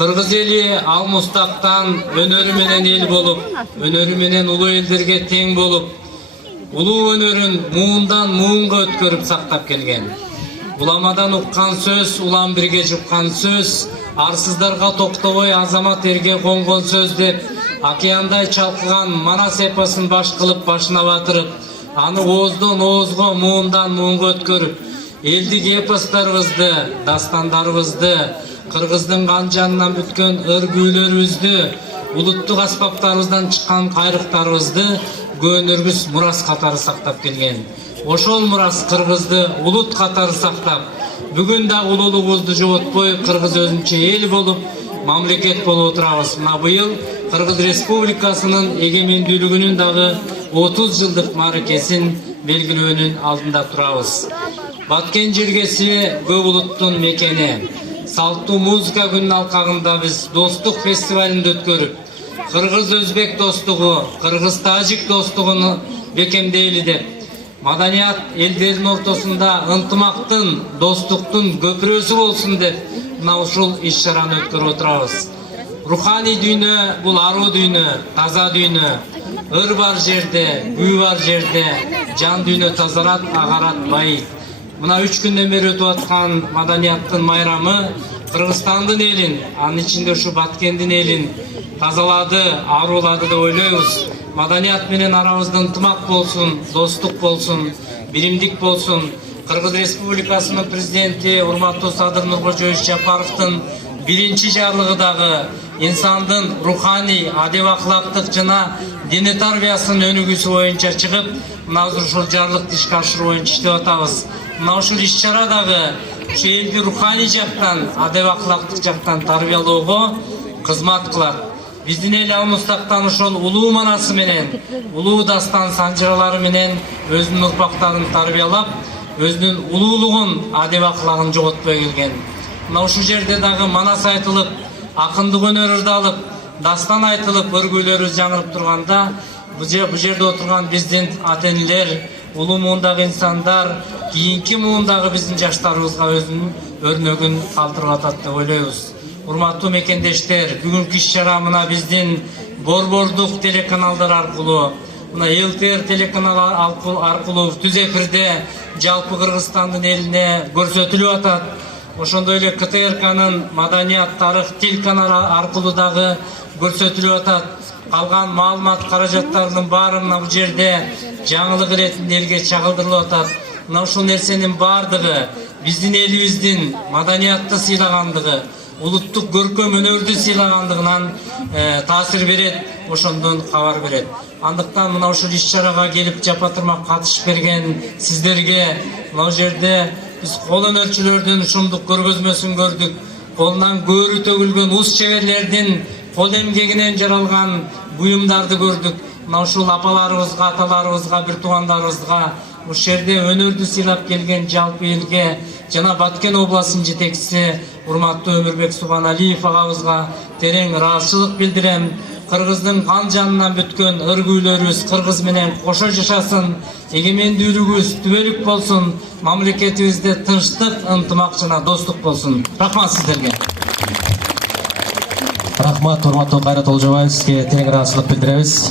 Kırgız eli almustактан önörü menen el bolup, önörü menen ulu elderge teң bolup, улуу өнөрүн муундан муунга өткөрүп сактап келген. Уламадан уккан сөз, улам бирге жуккан сөз, арсыздарга токтобой азамат эрге конгон сөз деп, океандай чалкыган Манас эпосун баш кылып башына батырып, аны ооздон оозго, муундан муунга өткөрүп, элдик эпостарыбызды, дастандарыбызды, кыргыздын кан жанынан бүткөн өргүүлөрүбүздү, улуттук аспаптарыбыздан чыккан кайрыктарыбызды көөнөргүс мурас катары сактап келген. Ошол мурас кыргызды улут катары сактап, бүгүн да улуулугубузду жоготпой кыргыз өзүнчө эл болуп, мамлекет болуп отурабыз. Мына быйыл Кыргыз Республикасынын эгемендүүлүгүнүн дагы 30 жылдык мааракесин белгилөөнүн алдында турабыз. Баткен жергеси көп улуттун мекени. Салттуу музыка күнүнүн алкагында биз достук фестивалин өткөрүп, кыргыз-өзбек достугу, кыргыз-тажик достугуну бекемдейли деп, маданият элдердин ортосунда ынтымактын, достуктун көпүрөсү болсун деп, мына ушул иш-чараны өткөрүп отурабыз. Руханий дүйнө бул аруу дүйнө, таза дүйнө. Ыр бар жерде, күй бар жерде, жан дүйнө тазарат, агарат, байыйт. Мына 3 күндөн бери өтүп аткан маданияттын майрамы Кыргызстандын элин, анын ичинде ушу Баткендин элин тазалады, арулады деп ойлойбуз. Маданият менен арабызда ынтымак болсун, достук болсун, биримдик болсун. Кыргыз Республикасынын президенти урматтуу Садыр Нуркожоевич Жапаровдун биринчи жарлыгы дагы инсандын руханий, адеп-акылактык жана диний тарбиясынын өнүгүүсү боюнча чыгып, мына ушул жарлыкты ишке ашыруу боюнча иштеп атабыз. Мына ушул иш-чара дагы ушу элди руханий жактан, адеп-акылактык жактан тарбиялоого кызмат кылат. Биздин эл алмустактан ошол улуу манасы менен, улуу дастан санжыралары менен өзүнүн урпактарын тарбиялап, өзүнүн улуулугун, адеп-акылагын жоготпой келген. Мына ушул жерде дагы манас айтылып, акындык өнөр ырдалып, дастан айтылып, өргүүлөрүбүз жаңырып турганда, бул жерде отурган биздин ата-энелер, улуу муундагы инсандар, кийинки муундагы биздин жаштарыбызга өзүнүн өрнөгүн калтырып атат деп ойлойбуз. Урматтуу мекендештер, бүгүнкү иш-чара мына биздин борбордук телеканалдар аркылуу, мына ЛТР телеканалы аркылуу түз эфирде жалпы Кыргызстандын элине көрсөтүлүп атат. Ошондой эле КТРКнын маданият, тарых, тил каналы аркылуу дагы көрсөтүлүп атат. Калган маалымат каражаттарынын баары мына бул жерде жаңылык иретинде элге чагылдырылып атат. Мына ушул нерсенин баардыгы биздин элибиздин маданиятты сыйлагандыгы, улуттук көркөм өнөрдү сыйлагандыгынан таасир берет, ошондон кабар берет. Андыктан мына ушул иш-чарага келип жапа-тырмак катышып берген сиздерге мына жерде биз кол өнөрчүлөрдүн ушундук көргөзмөсүн көрдүк. Колунан көөрү төгүлгөн ус чеберлердин кол эмгегинен жаралган буюмдарды көрдүк. Мына ушул апаларыбызга, аталарыбызга, бир туугандарыбызга ушул жерде өнөрдү сыйлап келген жалпы элге жана Баткен областынын жетекчиси урматтуу Өмүрбек Субаналиев агабызга терең ыраазычылык билдирем. Кыргыздын кан жанынан бүткөн өргүүлөрүбүз кыргыз менен кошо жашасын, эгемендүүлүгүбүз түбөлүк болсун, мамлекетибизде тынчтык, ынтымак жана достук болсун. Рахмат сиздерге. Рахмат, урматтуу Кайрат Олжобаев, сизге терең ыраазычылык билдиребиз.